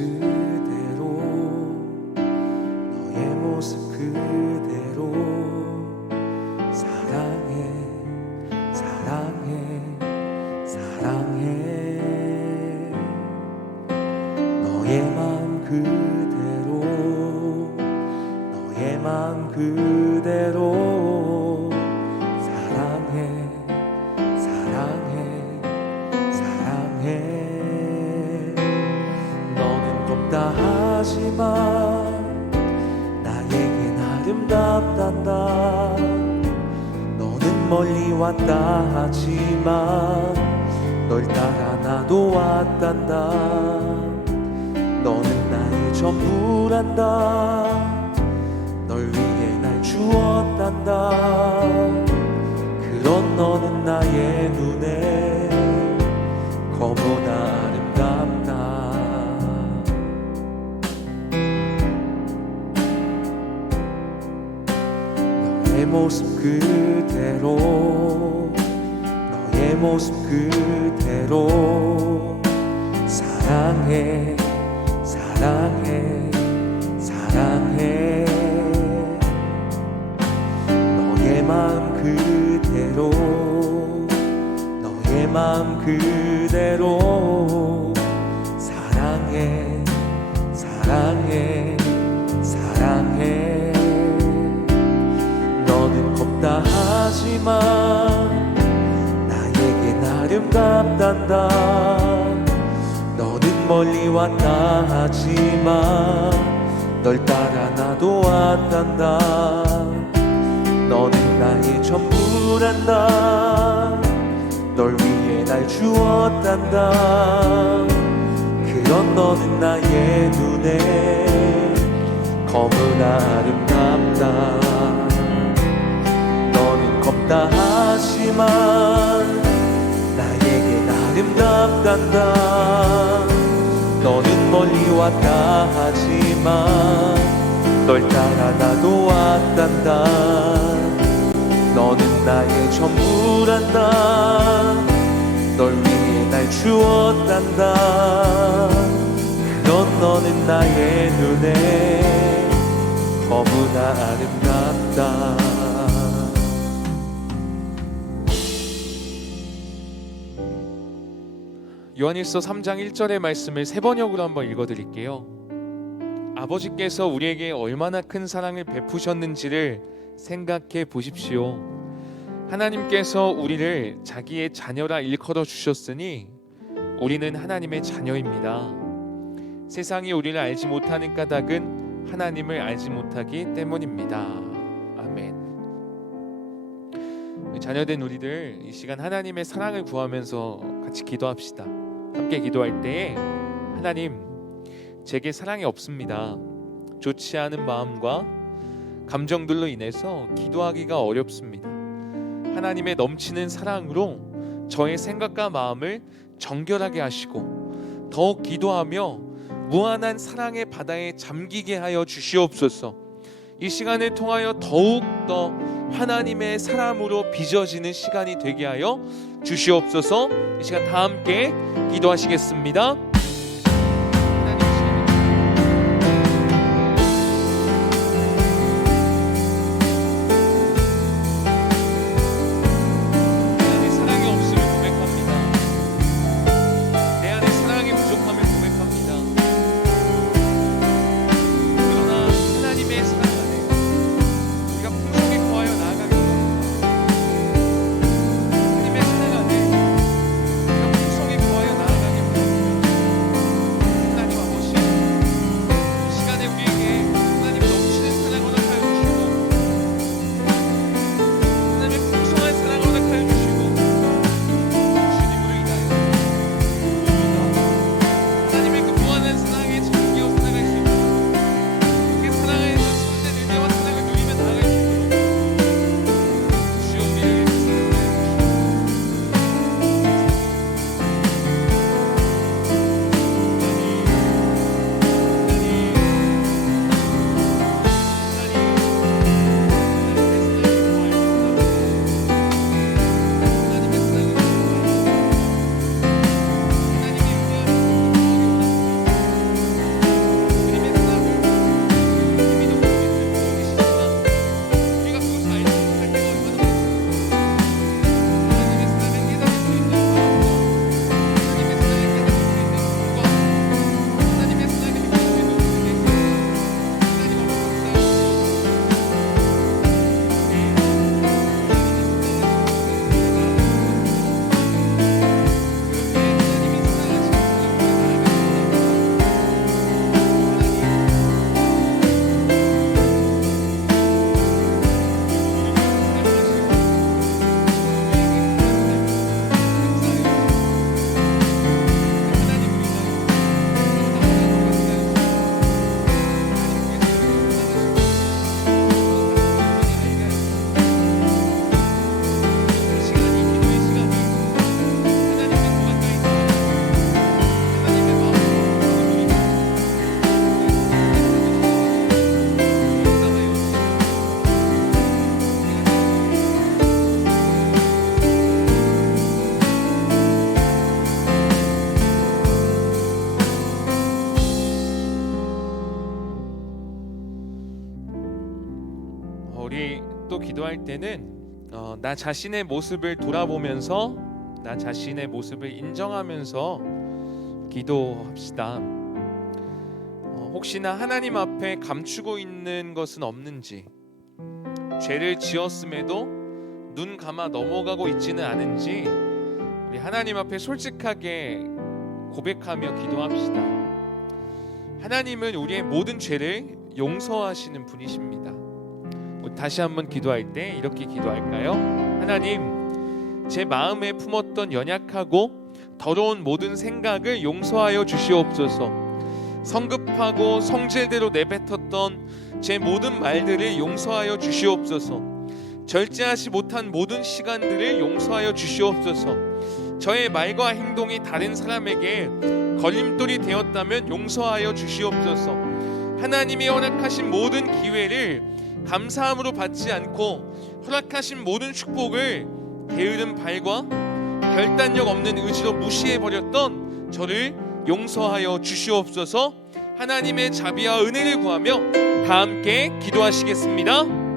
그대로 너의 모습 그대로 사랑해 사랑해 사랑해 너의 마음 그대로 너의 마음 그대로 사랑해 사랑해 사랑해 너는 곱다 하지만 나에겐 아름답단다 너는 멀리 왔다 하지만 널 따라 나도 왔단다 너는 나의 전부란다 널 위해 날 주었단다 그런 너는 나의 눈에 너무나 아름답다 너의 모습 그대로 너의 모습 그대로 사랑해 사랑해 사랑해 너의 마음 그대로 너의 마음 그대로 사랑해 사랑해 사랑해 너는 곱다 하지만 나에겐 아름답단다 너는 멀리 왔다 하지만 널 따라 나도 왔단다 너는 나의 전부란다 널 위해 날 주었단다 그런 너는 나의 눈에 너무나 아름답다 너는 겁다 하지만 나에겐 아름답단다 너는 멀리 왔다 하지만 널 따라 나도 왔단다 너는 나의 전부란다 널 위해 날 주었단다 그런 너는 나의 눈에 너무나 아름답다 요한일서 3장 1절의 말씀을 세 번역으로 한번 읽어드릴게요. 아버지께서 우리에게 얼마나 큰 사랑을 베푸셨는지를 생각해 보십시오. 하나님께서 우리를 자기의 자녀라 일컬어 주셨으니 우리는 하나님의 자녀입니다. 세상이 우리를 알지 못하는 까닭은 하나님을 알지 못하기 때문입니다. 아멘. 자녀된 우리들 이 시간 하나님의 사랑을 구하면서 같이 기도합시다. 함께 기도할 때에 하나님 제게 사랑이 없습니다. 좋지 않은 마음과 감정들로 인해서 기도하기가 어렵습니다. 하나님의 넘치는 사랑으로 저의 생각과 마음을 정결하게 하시고 더욱 기도하며 무한한 사랑의 바다에 잠기게 하여 주시옵소서. 이 시간을 통하여 더욱 더 하나님의 사랑으로 빚어지는 시간이 되게 하여 주시옵소서. 이 시간 다 함께 기도하시겠습니다. 우리 또 기도할 때는 나 자신의 모습을 돌아보면서 나 자신의 모습을 인정하면서 기도합시다. 혹시나 하나님 앞에 감추고 있는 것은 없는지, 죄를 지었음에도 눈 감아 넘어가고 있지는 않은지 우리 하나님 앞에 솔직하게 고백하며 기도합시다. 하나님은 우리의 모든 죄를 용서하시는 분이십니다. 다시 한번 기도할 때 이렇게 기도할까요? 하나님, 제 마음에 품었던 연약하고 더러운 모든 생각을 용서하여 주시옵소서. 성급하고 성질대로 내뱉었던 제 모든 말들을 용서하여 주시옵소서. 절제하지 못한 모든 시간들을 용서하여 주시옵소서. 저의 말과 행동이 다른 사람에게 걸림돌이 되었다면 용서하여 주시옵소서. 하나님이 허락하신 모든 기회를 감사함으로 받지 않고 허락하신 모든 축복을 게으른 발과 결단력 없는 의지로 무시해버렸던 저를 용서하여 주시옵소서. 하나님의 자비와 은혜를 구하며 다 함께 기도하시겠습니다.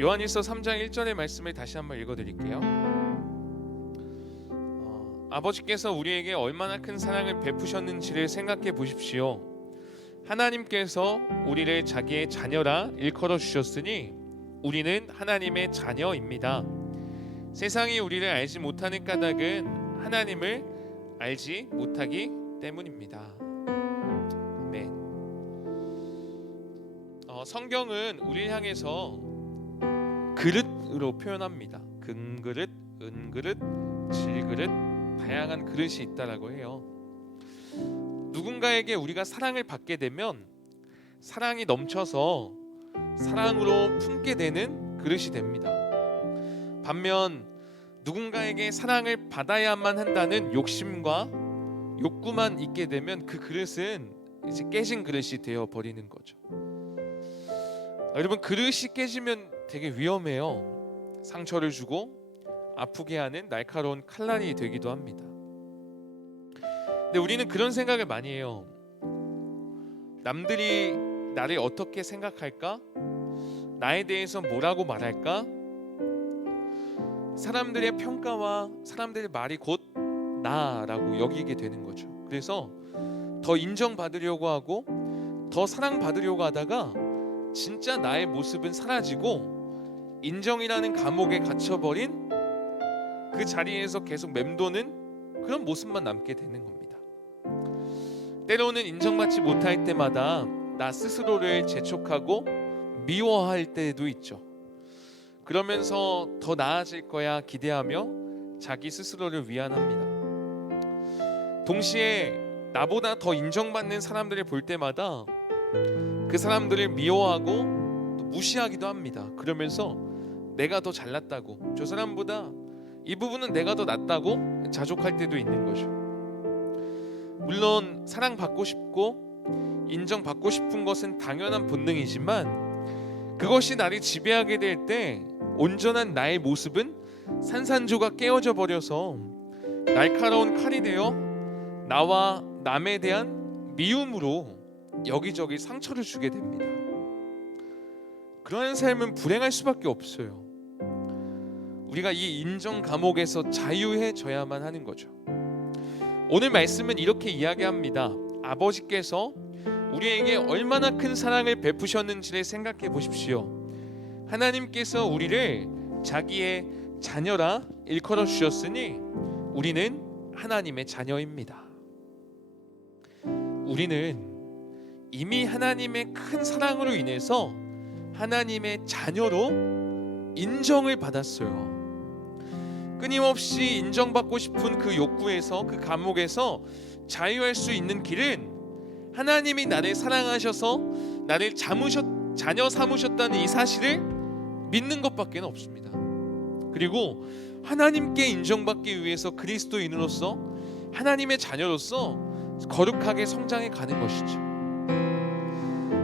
요한일서 3장 1절의 말씀을 다시 한번 읽어드릴게요. 아버지께서 우리에게 얼마나 큰 사랑을 베푸셨는지를 생각해 보십시오. 하나님께서 우리를 자기의 자녀라 일컬어 주셨으니 우리는 하나님의 자녀입니다. 세상이 우리를 알지 못하는 까닭은 하나님을 알지 못하기 때문입니다. 아멘. 성경은 우리를 향해서 그릇으로 표현합니다. 금그릇, 은그릇, 질그릇, 다양한 그릇이 있다라고 해요. 누군가에게 우리가 사랑을 받게 되면 사랑이 넘쳐서 사랑으로 품게 되는 그릇이 됩니다. 반면 누군가에게 사랑을 받아야만 한다는 욕심과 욕구만 있게 되면 그 그릇은 이제 깨진 그릇이 되어 버리는 거죠. 여러분, 그릇이 깨지면 되게 위험해요. 상처를 주고 아프게 하는 날카로운 칼날이 되기도 합니다. 근데 우리는 그런 생각을 많이 해요. 남들이 나를 어떻게 생각할까? 나에 대해서 뭐라고 말할까? 사람들의 평가와 사람들의 말이 곧 나라고 여기게 되는 거죠. 그래서 더 인정받으려고 하고 더 사랑받으려고 하다가 진짜 나의 모습은 사라지고 인정이라는 감옥에 갇혀버린 그 자리에서 계속 맴도는 그런 모습만 남게 되는 겁니다. 때로는 인정받지 못할 때마다 나 스스로를 재촉하고 미워할 때도 있죠. 그러면서 더 나아질 거야 기대하며 자기 스스로를 위안합니다. 동시에 나보다 더 인정받는 사람들을 볼 때마다 그 사람들을 미워하고 또 무시하기도 합니다. 그러면서 내가 더 잘났다고, 저 사람보다 이 부분은 내가 더 낫다고 자족할 때도 있는 거죠. 물론 사랑받고 싶고 인정받고 싶은 것은 당연한 본능이지만 그것이 나를 지배하게 될 때 온전한 나의 모습은 산산조각 깨어져 버려서 날카로운 칼이 되어 나와 남에 대한 미움으로 여기저기 상처를 주게 됩니다. 그러한 삶은 불행할 수밖에 없어요. 우리가 이 인정 감옥에서 자유해져야만 하는 거죠. 오늘 말씀은 이렇게 이야기합니다. 아버지께서 우리에게 얼마나 큰 사랑을 베푸셨는지를 생각해 보십시오. 하나님께서 우리를 자기의 자녀라 일컬어 주셨으니 우리는 하나님의 자녀입니다. 우리는 이미 하나님의 큰 사랑으로 인해서 하나님의 자녀로 인정을 받았어요. 끊임없이 인정받고 싶은 그 욕구에서, 그 감옥에서 자유할 수 있는 길은 하나님이 나를 사랑하셔서 나를 자녀 삼으셨다는 이 사실을 믿는 것밖에 없습니다. 그리고 하나님께 인정받기 위해서 그리스도인으로서 하나님의 자녀로서 거룩하게 성장해 가는 것이죠.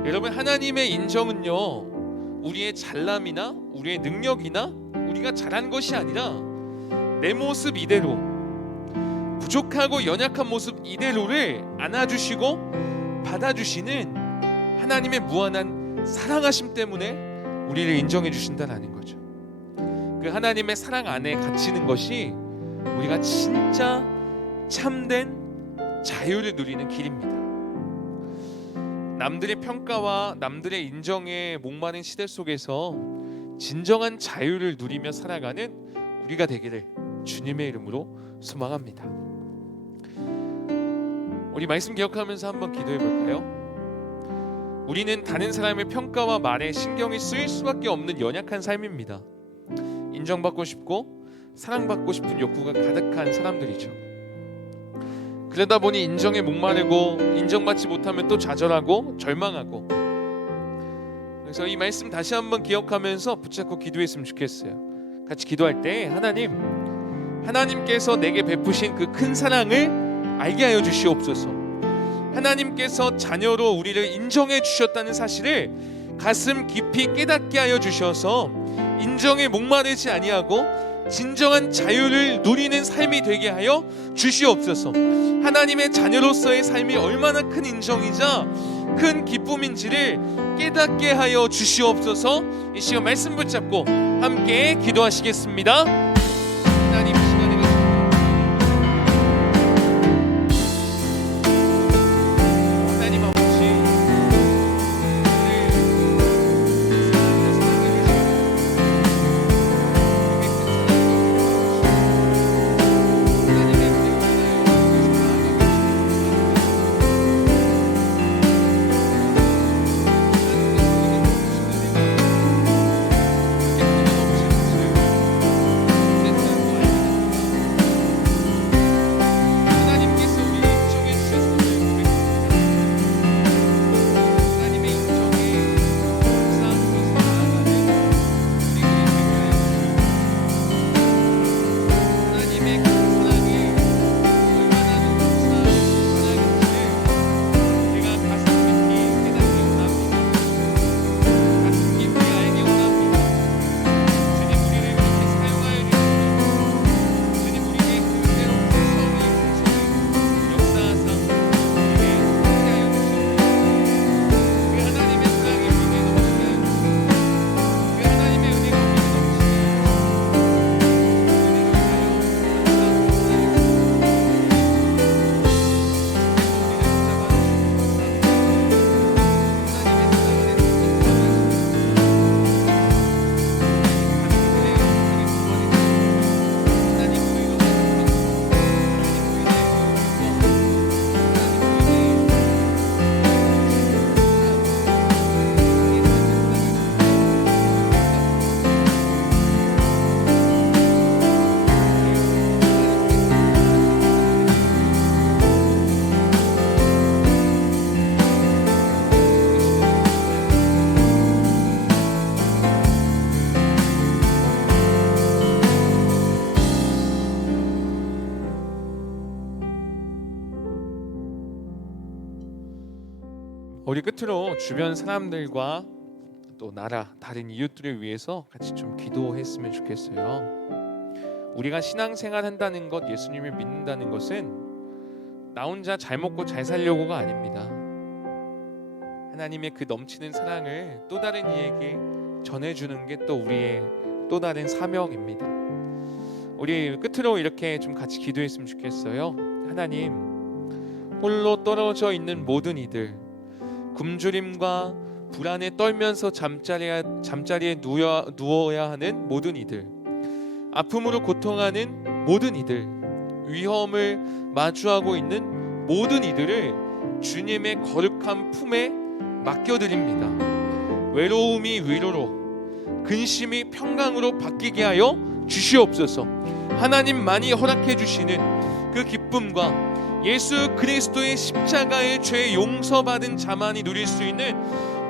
여러분, 하나님의 인정은요, 우리의 잘남이나 우리의 능력이나 우리가 잘한 것이 아니라 내 모습 이대로, 부족하고 연약한 모습 이대로를 안아주시고 받아주시는 하나님의 무한한 사랑하심 때문에 우리를 인정해 주신다는 거죠. 그 하나님의 사랑 안에 갇히는 것이 우리가 진짜 참된 자유를 누리는 길입니다. 남들의 평가와 남들의 인정에 목마른 시대 속에서 진정한 자유를 누리며 살아가는 우리가 되기를 주님의 이름으로 소망합니다. 우리 말씀 기억하면서 한번 기도해 볼까요? 우리는 다른 사람의 평가와 말에 신경이 쓰일 수밖에 없는 연약한 삶입니다. 인정받고 싶고 사랑받고 싶은 욕구가 가득한 사람들이죠. 그러다 보니 인정에 목마르고 인정받지 못하면 또 좌절하고 절망하고, 그래서 이 말씀 다시 한번 기억하면서 붙잡고 기도했으면 좋겠어요. 같이 기도할 때 하나님께서 내게 베푸신 그 큰 사랑을 알게 하여 주시옵소서. 하나님께서 자녀로 우리를 인정해 주셨다는 사실을 가슴 깊이 깨닫게 하여 주셔서 인정에 목마르지 아니하고 진정한 자유를 누리는 삶이 되게 하여 주시옵소서. 하나님의 자녀로서의 삶이 얼마나 큰 인정이자 큰 기쁨인지를 깨닫게 하여 주시옵소서. 이 시간 말씀 붙잡고 함께 기도하시겠습니다. 하나님, 우리 끝으로 주변 사람들과 또 나라, 다른 이웃들을 위해서 같이 좀 기도했으면 좋겠어요. 우리가 신앙생활 한다는 것, 예수님을 믿는다는 것은 나 혼자 잘 먹고 잘 살려고가 아닙니다. 하나님의 그 넘치는 사랑을 또 다른 이에게 전해주는 게 또 우리의 또 다른 사명입니다. 우리 끝으로 이렇게 좀 같이 기도했으면 좋겠어요. 하나님, 홀로 떨어져 있는 모든 이들, 굶주림과 불안에 떨면서 잠자리에 누워야 하는 모든 이들, 아픔으로 고통하는 모든 이들, 위험을 마주하고 있는 모든 이들을 주님의 거룩한 품에 맡겨드립니다. 외로움이 위로로, 근심이 평강으로 바뀌게 하여 주시옵소서. 하나님만이 허락해 주시는 그 기쁨과 예수 그리스도의 십자가의 죄 용서받은 자만이 누릴 수 있는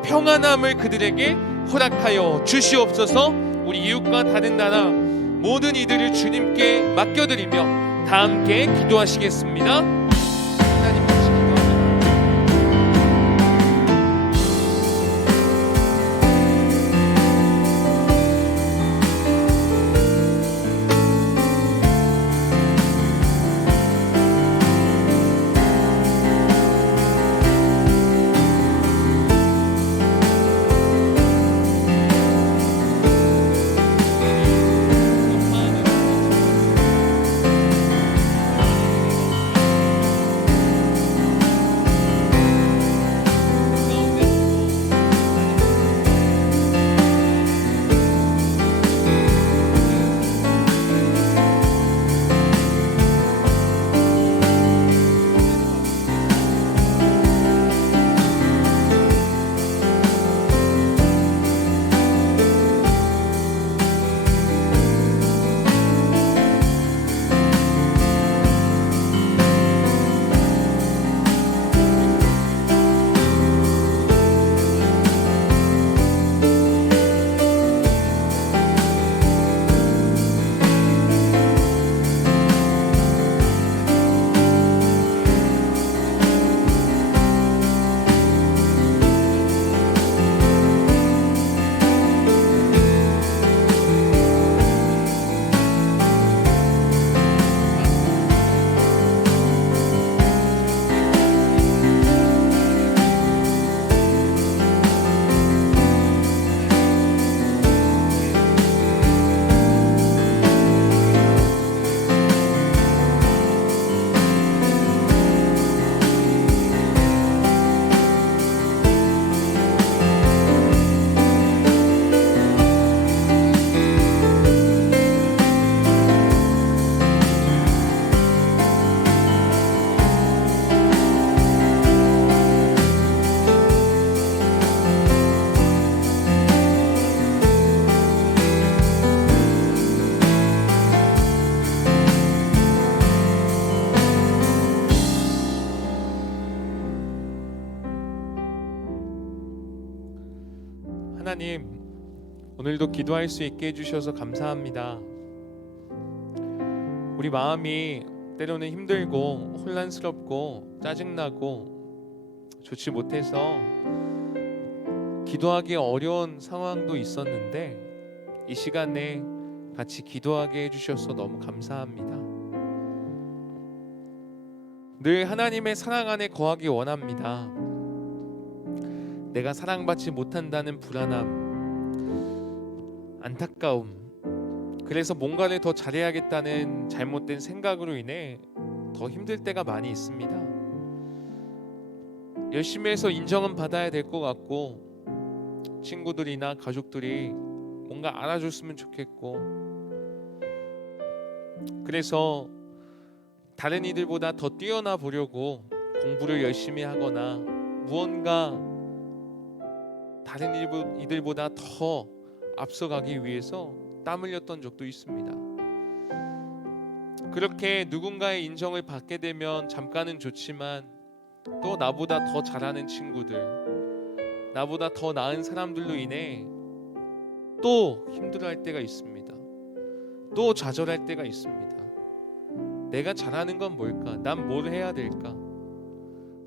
평안함을 그들에게 허락하여 주시옵소서. 우리 이웃과 다른 나라 모든 이들을 주님께 맡겨드리며 다 함께 기도하시겠습니다. 하나님 같이 기도합니다. 하나님, 오늘도 기도할 수 있게 해주셔서 감사합니다. 우리 마음이 때로는 힘들고 혼란스럽고 짜증나고 좋지 못해서 기도하기 어려운 상황도 있었는데 이 시간에 같이 기도하게 해주셔서 너무 감사합니다. 늘 하나님의 사랑 안에 거하기 원합니다. 내가 사랑받지 못한다는 불안함, 안타까움, 그래서 뭔가를 더 잘해야겠다는 잘못된 생각으로 인해 더 힘들 때가 많이 있습니다. 열심히 해서 인정은 받아야 될 것 같고 친구들이나 가족들이 뭔가 알아줬으면 좋겠고 그래서 다른 이들보다 더 뛰어나 보려고 공부를 열심히 하거나 무언가 다른 이들보다 더 앞서가기 위해서 땀 흘렸던 적도 있습니다. 그렇게 누군가의 인정을 받게 되면 잠깐은 좋지만 또 나보다 더 잘하는 친구들, 나보다 더 나은 사람들로 인해 또 힘들어할 때가 있습니다. 또 좌절할 때가 있습니다. 내가 잘하는 건 뭘까? 난 뭘 해야 될까?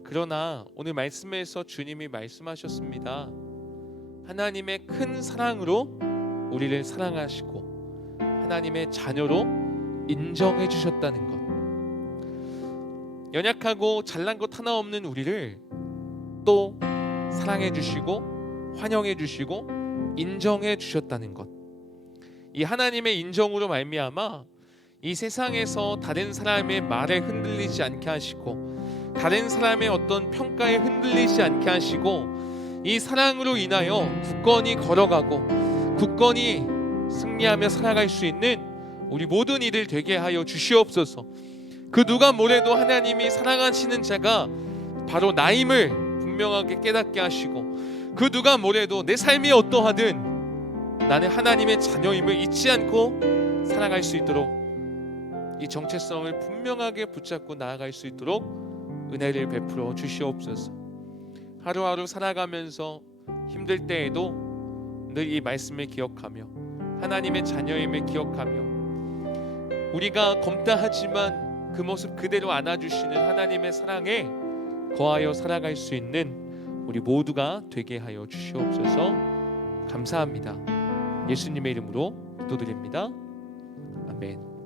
그러나 오늘 말씀에서 주님이 말씀하셨습니다. 하나님의 큰 사랑으로 우리를 사랑하시고 하나님의 자녀로 인정해 주셨다는 것. 연약하고 잘난 것 하나 없는 우리를 또 사랑해 주시고 환영해 주시고 인정해 주셨다는 것. 이 하나님의 인정으로 말미암아 이 세상에서 다른 사람의 말에 흔들리지 않게 하시고 다른 사람의 어떤 평가에 흔들리지 않게 하시고 이 사랑으로 인하여 굳건히 걸어가고 굳건히 승리하며 살아갈 수 있는 우리 모든 이들 되게 하여 주시옵소서. 그 누가 뭐래도 하나님이 사랑하시는 자가 바로 나임을 분명하게 깨닫게 하시고 그 누가 뭐래도 내 삶이 어떠하든 나는 하나님의 자녀임을 잊지 않고 살아갈 수 있도록 이 정체성을 분명하게 붙잡고 나아갈 수 있도록 은혜를 베풀어 주시옵소서. 하루하루 살아가면서 힘들 때에도 늘 이 말씀을 기억하며 하나님의 자녀임을 기억하며 우리가 검다하지만 그 모습 그대로 안아주시는 하나님의 사랑에 거하여 살아갈 수 있는 우리 모두가 되게 하여 주시옵소서. 감사합니다. 예수님의 이름으로 기도드립니다. 아멘.